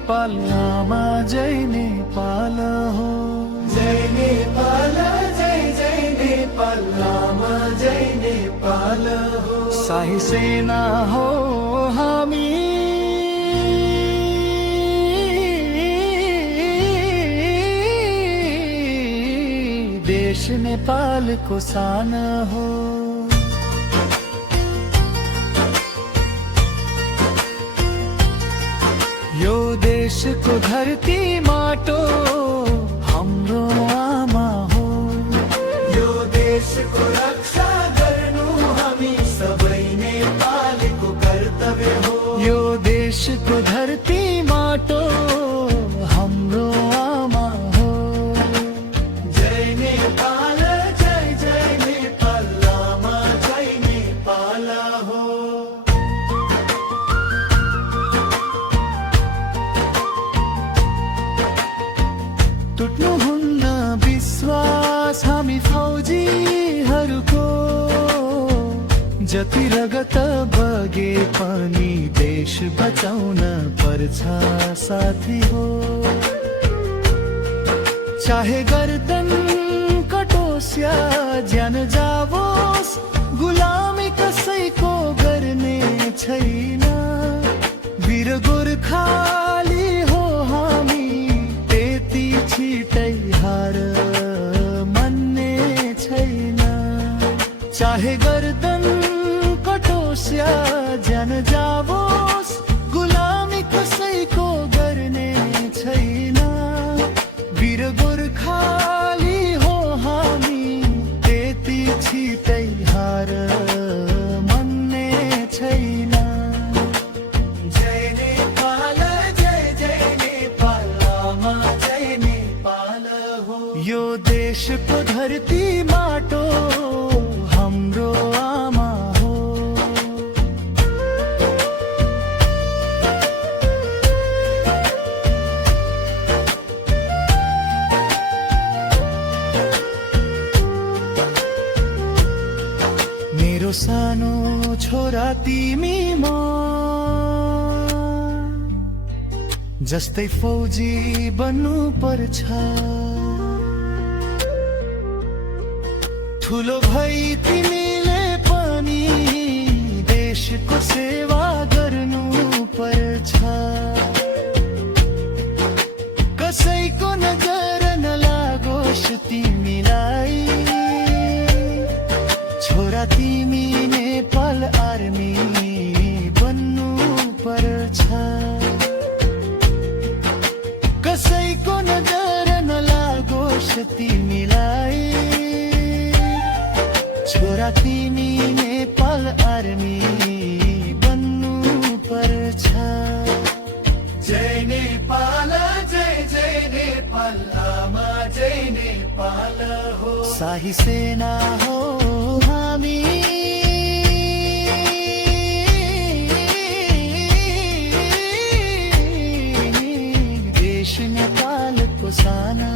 नेपाल आमा जय नेपाल हो। जय नेपाल जय जय नेपाल आमा जय नेपाल हो। शाही सेना हो हामी, देश नेपालको शान हो। यो देशको धरती माटो हाम्रो आमा हो। यो देशको रक्षा गर्नु हामी सबै नेपालीको कर्तव्य हो। यो देशको धरती माटो हाम्रो आमा हो। जय नेपाल जय जय नेपाल आमा जय नेपाल हो। टुट्नुहुन्न विश्वास हामी फौजीहरूको, जति रगत बगे पनि देश बचाउन पर्छ साथी हो। चाहे गर्दन कटोस् या ज्यान जावोस्, गुलामी कसैको गर्ने छैन। वीर गोर्खाली हो हामी, त्यति छिटै हार मान्ने छैन। चाहे गर्दन कटोस् या ज्यान जावोस्, गुलामी कसैको गर्ने छैन। वीर गोर्खाली हो हामी, त्यति छिटै हार मान्ने छैन। जय नेपाल जय जय नेपाल आमा जय नेपाल हो। यो देशको धरती माटो हाम्रो आमा हो। मेरो सानो छोरा तिमी म जस्तै फौजी बन्नु पर्छ। ठुलो भई तिमीले पनि देशको सेवा गर्नु पर्छ। कसैको नजर नलागोस् तिमीलाई, छोरा तिमी नेपाल आर्मी बन्नु पर्छ। कसैको नजर नलागोस् तिमीलाई, छोरा तिमी नेपाल आर्मी बन्नु पर्छ। जय नेपाल जय जय नेपाल आमा जय नेपाल हो। शाही सेना हो हामी, देश नेपालको साना